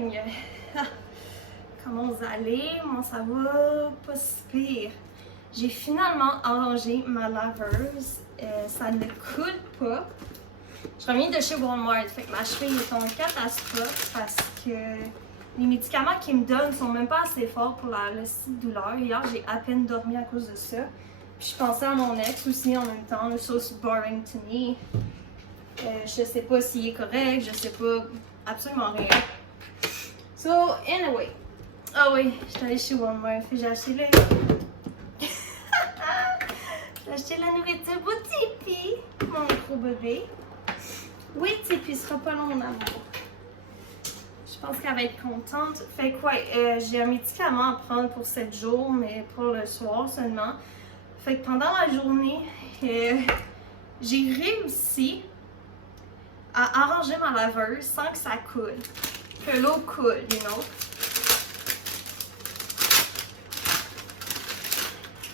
morning! Comment vous allez? Moi ça va pas si pire. J'ai finalement arrangé ma laveuse. Ça ne coule pas. Je reviens de chez Walmart. Fait que ma cheville est en catastrophe parce que les médicaments qu'ils me donnent sont même pas assez forts pour la douleur. Hier, j'ai à peine dormi à cause de ça. Puis je pensais à mon ex aussi en même temps. So boring to me. Je sais pas s'il est correct. Je sais pas absolument rien. So, anyway. Ah oui, je suis allée chez Walmart. J'ai acheté le... J'ai acheté la nourriture pour Tipeee, mon gros bébé. Oui, Tipeee sera pas long, mon amour. Je pense qu'elle va être contente. Fait quoi, j'ai un médicament à prendre pour 7 jours, mais pour le soir seulement. Fait que pendant la journée, j'ai réussi à arranger ma laveuse sans que ça coule. Que l'eau coule, you know.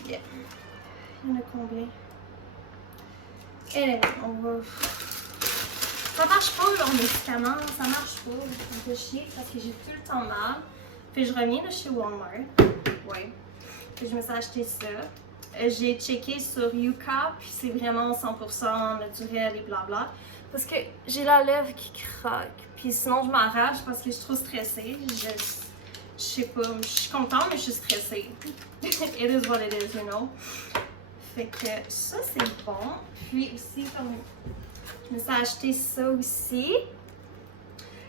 Yeah. Il y en a combien? Et on va... Ça marche pas leur médicament, ça marche pas. Ça me fait chier parce que j'ai tout le temps mal. Puis je reviens de chez Walmart. Ouais. Puis je me suis acheté ça. J'ai checké sur Yuka, puis c'est vraiment 100% naturel et blabla. Parce que j'ai la lèvre qui craque. Puis sinon je m'arrache parce que je suis trop stressée. Je sais pas, je suis contente mais je suis stressée. It is what it is, you know. Fait que ça c'est bon. Puis aussi comme je me suis acheté ça aussi.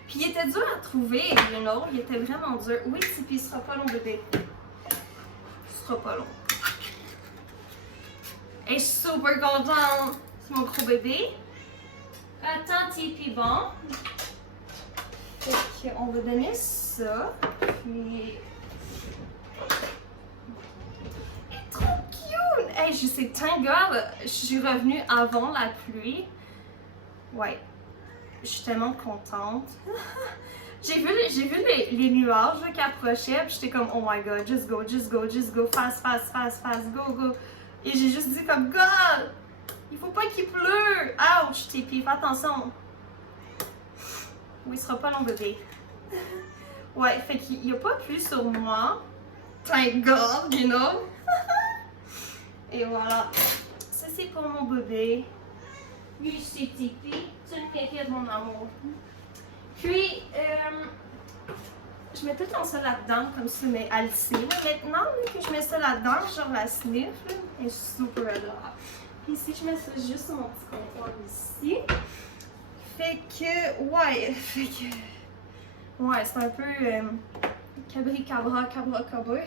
Puis il était dur à trouver, you know. Il était vraiment dur. Oui, puis il sera pas long bébé. Il sera pas long. Et je suis super contente. C'est mon gros bébé. Attends, Tipeee, bon. Fait qu'on va donner ça. Puis... Elle est trop cute! Hey, je sais, thank God, je suis revenue avant la pluie. Ouais. Je suis tellement contente. J'ai vu les nuages qui approchaient, puis j'étais comme, oh my God, just go, just go, just go, fast, fast, fast, fast, go, go. Et j'ai juste dit comme, God! Il faut pas qu'il pleure! Ouch, Tipeee, fais attention! Oui, il sera pas long bébé. Ouais, fait qu'il n'y a pas plu sur moi. Thank God, you know? Et voilà. Ça, c'est pour mon bébé. Lui, c'est Tipeee. Tu le mérites, mon amour. Puis, je mets tout le temps ça là-dedans, comme ça, mais elle le sait. Maintenant que je mets ça là-dedans, genre la sniff, là, elle est super adorable. Puis ici, je mets ça juste sur mon petit comptoir ici. Fait que, ouais, c'est un peu cabri-cabra, cabra-cabra.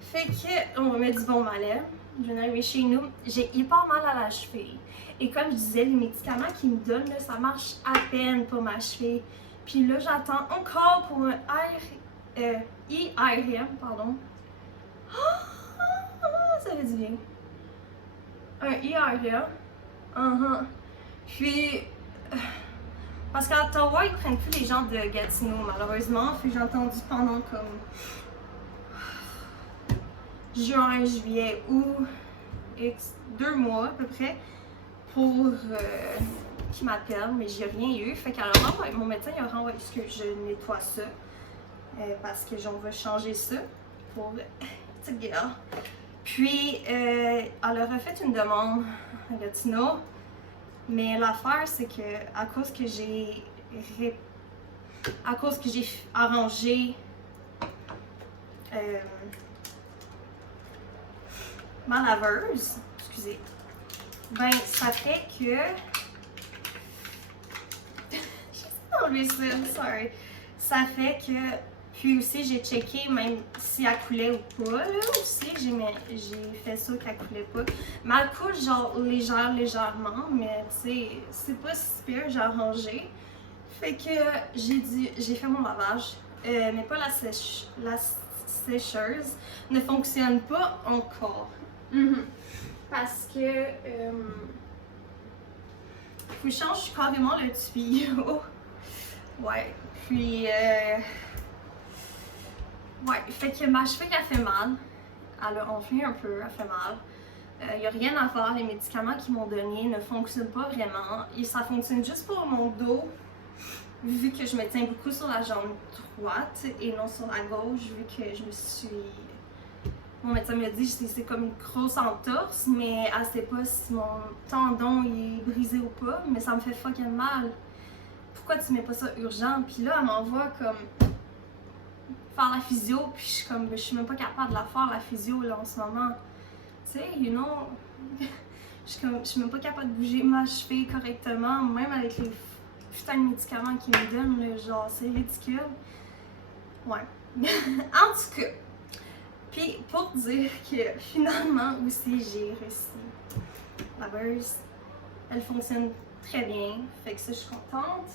Fait que, on va mettre du baume à lèvres. Je viens d'arriver chez nous. J'ai hyper mal à la cheville. Et comme je disais, les médicaments qu'ils me donnent, là, ça marche à peine pour ma cheville. Puis là, j'attends encore pour un IRM, pardon. Ça fait du bien. Un IRM. Puis, parce qu'à Ottawa, ils prennent plus les gens de Gatineau, malheureusement. Puis j'ai entendu pendant comme juin, juillet, août, 2 mois à peu près, pour qu'ils m'appellent, mais j'ai rien eu. Fait qu'alors, mon médecin il a renvoyé ce que je nettoie ça, parce que j'en veux changer ça pour petite guerre. Puis, elle leur a fait une demande à Gatineau. Mais l'affaire, c'est que à cause que j'ai arrangé ma laveuse, excusez, ben ça fait que j'essaie d'enlever ça, sorry. Ça fait que puis aussi j'ai checké même si elle coulait ou pas, là aussi j'ai fait ça qu'elle coulait pas. Mais elle coule genre légèrement, mais tu sais, c'est pas si pire, j'ai arrangé. Fait que j'ai fait mon lavage, mais pas la sécheuse ne fonctionne pas encore. Parce que faut que je change carrément le tuyau. Ouais, puis ouais, fait que ma cheville a fait mal. Elle a enflé un peu, elle fait mal. Il n'y a rien à faire, les médicaments qu'ils m'ont donnés ne fonctionnent pas vraiment. Et ça fonctionne juste pour mon dos. vu que je me tiens beaucoup sur la jambe droite et non sur la gauche, vu que je me suis... Mon médecin m'a dit que c'est comme une grosse entorse, mais elle sait pas si mon tendon est brisé ou pas, mais ça me fait fucking mal. Pourquoi tu mets pas ça urgent? Puis là, elle m'envoie comme faire la physio, puis je suis même pas capable de la faire, la physio, là, en ce moment. Tu sais, you know, je suis même pas capable de bouger ma cheville correctement, même avec les putains de médicaments qu'ils me donnent, là, genre, c'est ridicule. Ouais. En tout cas, puis pour dire que finalement aussi j'ai réussi. La Buzz, elle fonctionne très bien, fait que ça, je suis contente.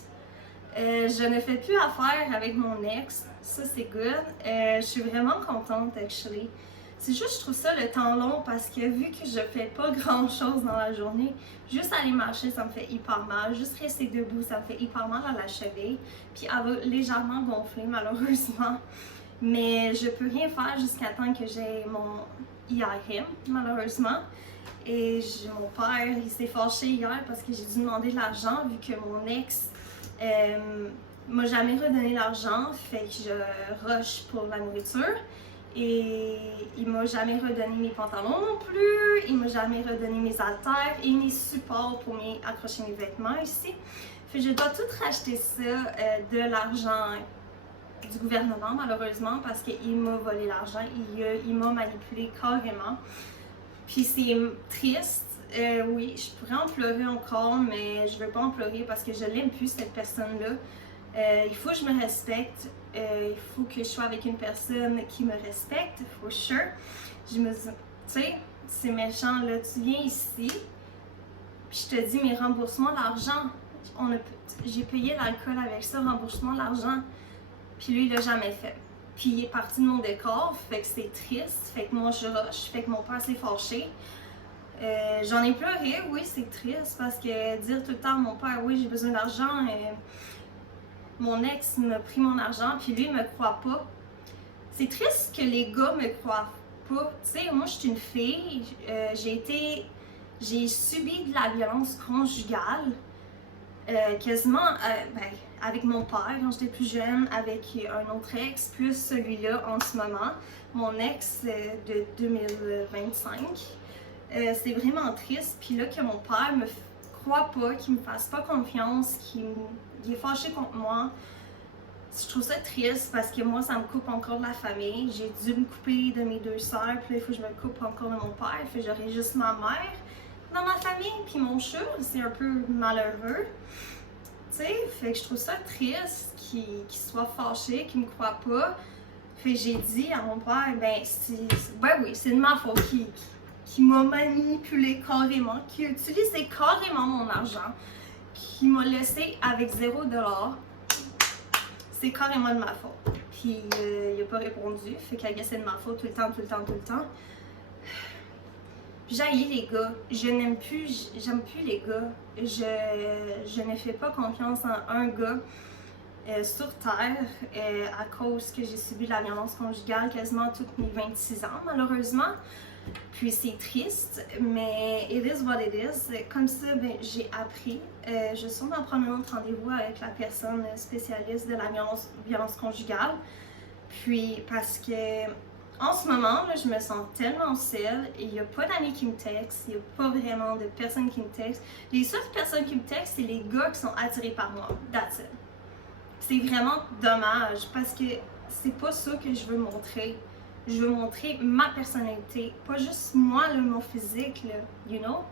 Je ne fais plus affaire avec mon ex, ça c'est good. Je suis vraiment contente, actually. C'est juste, je trouve ça le temps long parce que vu que je fais pas grand chose dans la journée, juste aller marcher, ça me fait hyper mal. Juste rester debout, ça me fait hyper mal à la cheville. Puis elle va légèrement gonfler, malheureusement. Mais je peux rien faire jusqu'à temps que j'ai mon IRM, malheureusement. Et mon père, il s'est fâché hier parce que j'ai dû demander de l'argent vu que mon ex m'a jamais redonné l'argent, fait que je rush pour la nourriture. Et il m'a jamais redonné mes pantalons non plus, il m'a jamais redonné mes haltères et mes supports pour accrocher mes vêtements ici. Fait que je dois tout racheter ça de l'argent du gouvernement malheureusement parce qu'il m'a volé l'argent, il m'a manipulé carrément. Puis c'est triste, oui, je pourrais en pleurer encore, mais je veux pas en pleurer parce que je l'aime plus cette personne-là. Il faut que je me respecte, il faut que je sois avec une personne qui me respecte, for sure. Je me dis, tu sais, c'est méchant là, tu viens ici, puis je te dis mes remboursements d'argent, j'ai payé l'alcool avec ça, remboursement d'argent, puis lui il l'a jamais fait. Puis il est parti de mon décor, fait que c'est triste, fait que moi je rush, fait que mon père s'est fâché. J'en ai pleuré, oui c'est triste, parce que dire tout le temps à mon père, oui j'ai besoin d'argent, mon ex m'a pris mon argent, puis lui il me croit pas. C'est triste que les gars me croient pas. Tu sais, moi je suis une fille, j'ai subi de la violence conjugale, quasiment avec mon père quand j'étais plus jeune, avec un autre ex, plus celui-là en ce moment, mon ex de 2025. C'est vraiment triste, puis là que mon père me croit pas, qu'il me fasse pas confiance, qu'il est fâché contre moi. Je trouve ça triste parce que moi ça me coupe encore de la famille. J'ai dû me couper de mes deux sœurs, puis là il faut que je me coupe encore de mon père, puis j'aurai juste ma mère dans ma famille, puis mon chat, c'est un peu malheureux. Tu sais, fait que je trouve ça triste qu'il soit fâché, qu'il me croit pas. Fait que j'ai dit à mon père, ben oui, c'est de ma faute qui m'a manipulé carrément, qui a utilisé carrément mon argent, qui m'a laissé avec 0$. C'est carrément de ma faute. Puis il a pas répondu, fait qu'elle c'est de ma faute tout le temps. J'haïs les gars, j'aime plus les gars. Je ne fais pas confiance en un gars sur terre à cause que j'ai subi de la violence conjugale quasiment toutes mes 26 ans malheureusement. Puis c'est triste, mais it is what it is. Comme ça, ben, j'ai appris. Je suis en prendre un autre rendez-vous avec la personne spécialiste de la violence conjugale. Puis parce que en ce moment, là, je me sens tellement seule et il n'y a pas d'amis qui me textent, il n'y a pas vraiment de personnes qui me textent. Les seules personnes qui me textent, c'est les gars qui sont attirés par moi. That's it. C'est vraiment dommage parce que c'est pas ça que je veux montrer. Je veux montrer ma personnalité, pas juste moi, là, mon physique, là, you know?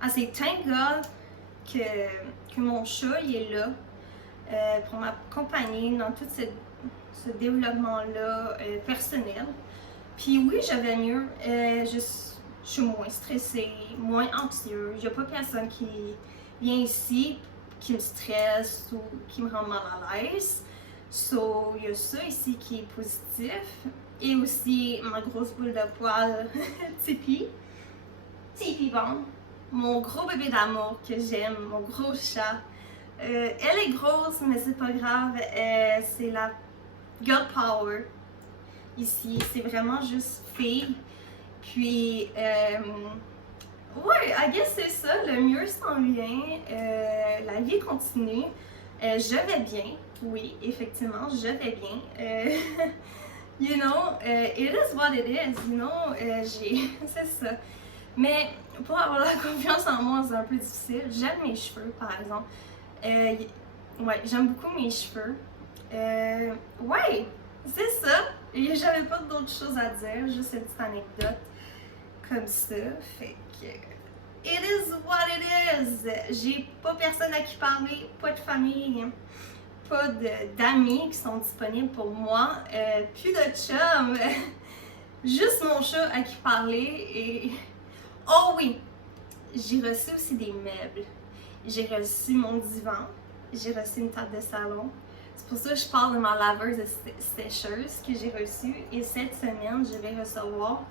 Ah, c'est thank God que mon chat il est là pour m'accompagner dans tout ce développement-là personnel. Puis oui, je vais mieux. Je suis moins stressée, moins anxieuse. Il n'y a pas personne qui vient ici qui me stresse ou qui me rend mal à l'aise. So, il y a ça ici qui est positif. Et aussi ma grosse boule de poil, Tipeee. Tipeee Bomb. Mon gros bébé d'amour que j'aime, mon gros chat. Elle est grosse, mais c'est pas grave. C'est la Girl Power. Ici, c'est vraiment juste fille. Puis, ouais, I guess c'est ça. Le mieux s'en vient. La vie continue. Je vais bien, oui, effectivement, je vais bien. You know, it is what it is, you know, c'est ça. Mais pour avoir la confiance en moi, c'est un peu difficile. J'aime mes cheveux, par exemple. Ouais, j'aime beaucoup mes cheveux. Ouais, c'est ça. Et j'avais pas d'autres choses à dire, juste une petite anecdote comme ça. Fait que, it is what it is. J'ai pas personne à qui parler, pas de famille, pas d'amis qui sont disponibles pour moi, plus de chum, juste mon chat à qui parler et... Oh oui! J'ai reçu aussi des meubles. J'ai reçu mon divan, j'ai reçu une table de salon. C'est pour ça que je parle de ma laveuse de sécheuse que j'ai reçue. Et cette semaine, je vais recevoir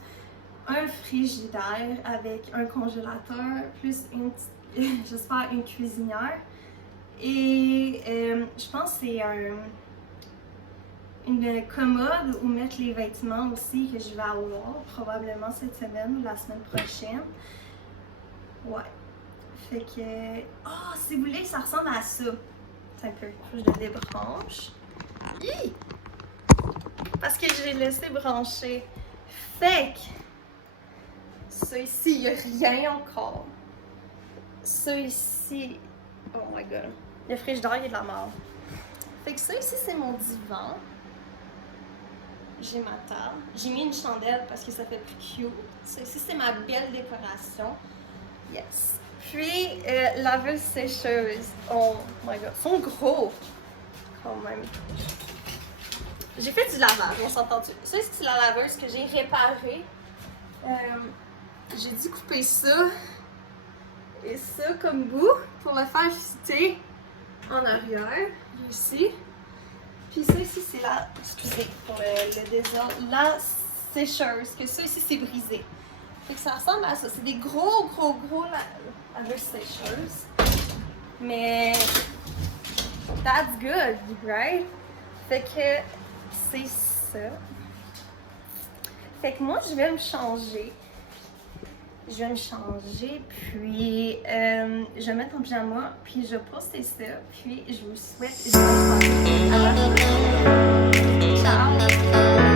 un frigidaire avec un congélateur, plus une petite, j'espère une cuisinière. Et je pense que c'est une commode où mettre les vêtements aussi que je vais avoir probablement cette semaine ou la semaine prochaine. Ouais. Fait que... Oh, si vous voulez, ça ressemble à ça. C'est un peu... Je le débranche. Hi! Parce que j'ai laissé brancher. Fait que... Ça ici, il n'y a rien encore. Ça ici... Oh my god. Le frigidaire, il est de la merde. Fait que ça ici, c'est mon divan. J'ai ma table. J'ai mis une chandelle parce que ça fait plus cute. Ça ici, c'est ma belle décoration. Yes. Puis, laveuse sécheuse. Oh my god. Ils sont gros. Quand même. J'ai fait du lavage, on s'entend-tu? Ça, c'est la laveuse que j'ai réparée. J'ai dû couper ça et ça comme bout pour le faire fitter en arrière, ici. Puis ça ici, c'est la, excusez pour le désordre, la sécheuse, que ça ici, c'est brisé. Fait que ça ressemble à ça. C'est des gros laveuses sécheuses. Mais that's good, right? Fait que c'est ça. Fait que moi, je vais me changer. Je vais me changer, puis je vais mettre en pyjama, puis je vais poster ça, puis je vous souhaite une bonne soirée. À la prochaine. Ciao!